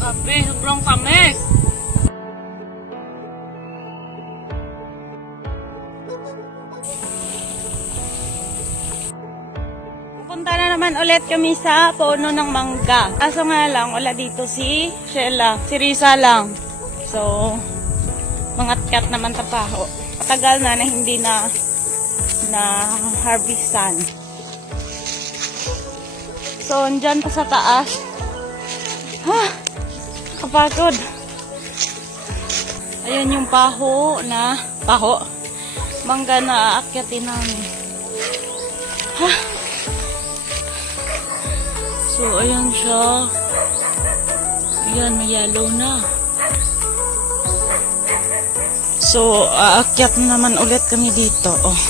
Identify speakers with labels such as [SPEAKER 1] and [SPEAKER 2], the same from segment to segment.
[SPEAKER 1] Grabe, sobrang tamis.
[SPEAKER 2] Pupunta na naman ulit kami sa puno ng mangga. Kaso nga lang, wala dito si Sheila. Si Risa lang. So, mangat-kat naman tapaho. Tagal na na hindi na na harvestan. So, andyan pa sa taas. Ha! Kapagod. Ayan yung paho na, paho, mangga na aakyatin namin. Ha! So, ayan siya. Ayan, may yellow na. So, aakyat na naman ulit kami dito. Oh.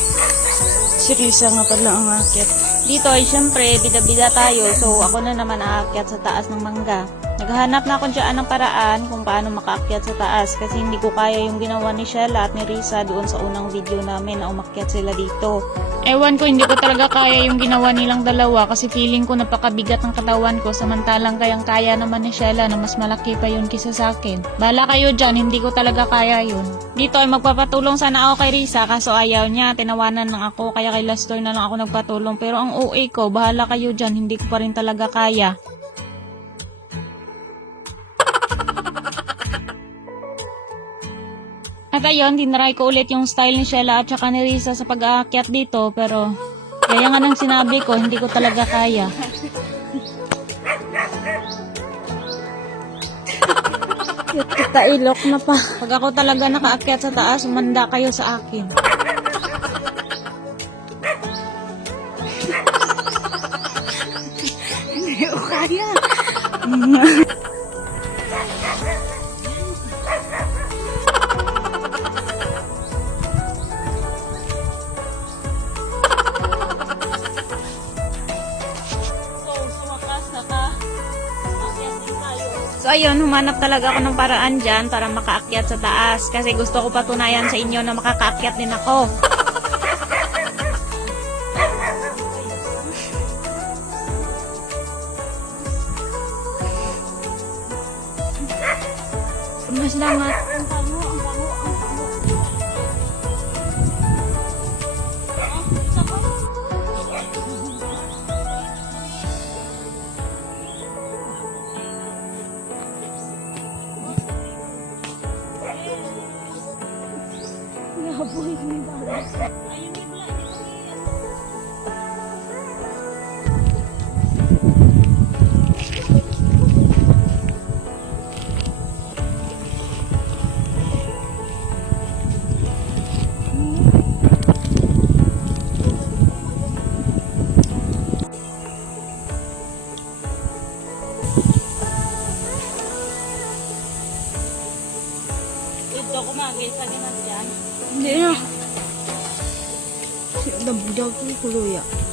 [SPEAKER 2] Si Risa nga pala ang aakyat. Dito ay syempre, bida-bida tayo. So, ako na naman aakyat sa taas ng mangga. Naghahanap na ako dyan ng paraan kung paano makaakyat sa taas kasi hindi ko kaya yung ginawa ni Shella at ni Risa doon sa unang video namin na umakyat sila dito. Ewan ko, hindi ko talaga kaya yung ginawa nilang dalawa kasi feeling ko napakabigat ng katawan ko samantalang kayang kaya naman ni Shella na mas malaki pa yun kisa sa akin. Bala kayo dyan, hindi ko talaga kaya yun. Dito ay magpapatulong sana ako kay Risa kaso ayaw niya, tinawanan lang ako kaya kay Lastor na lang ako nagpatulong pero ang OA ko, bahala kayo dyan, hindi ko pa rin talaga kaya. At ayun, dinaray ko ulit yung style ni Shella at saka ni Risa sa pag-aakyat dito pero kaya nga nang sinabi ko, hindi ko talaga kaya. Kita ilok na pa. Pag ako talaga nakaakyat sa taas, umanda kayo sa akin. So, ayun, humanap talaga ako ng paraan dyan para makaakyat sa taas. Kasi gusto ko patunayan sa inyo na makakaakyat din ako. Mas langat. Naboy ni Bala. Ayun ni Bala. Ito kumagil sa ginagyan.
[SPEAKER 3] Hindi na. Si ada budak tu kulo ya. Kalak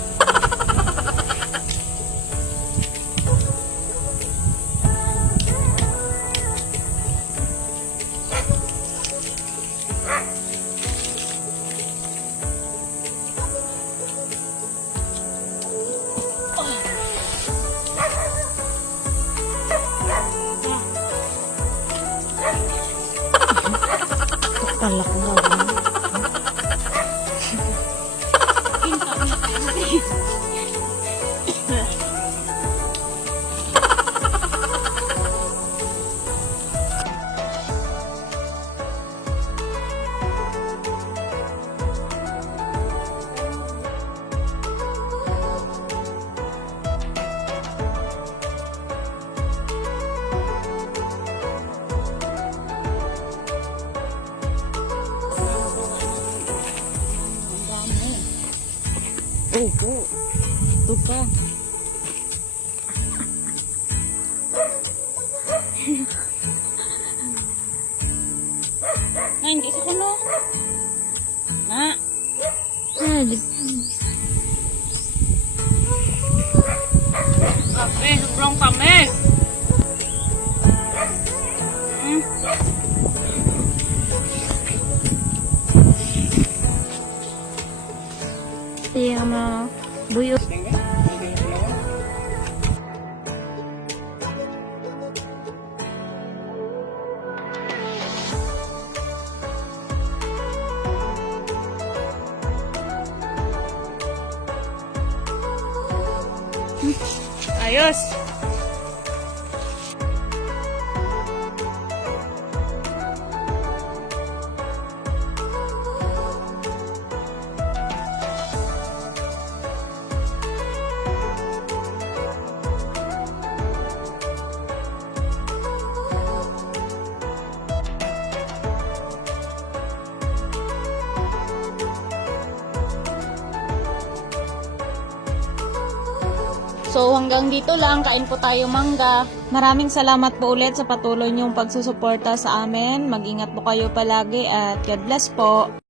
[SPEAKER 3] na ba?
[SPEAKER 2] Opo. Ito pa. Na, hindi sa kuno. Na.
[SPEAKER 1] Grabe, sobrang tamis.
[SPEAKER 2] Hmm.
[SPEAKER 3] buyo.
[SPEAKER 1] Ayos!
[SPEAKER 2] So hanggang dito lang, kain po tayo mangga. Maraming salamat po ulit sa patuloy niyong pagsusuporta sa amin. Mag-ingat po kayo palagi at God bless po.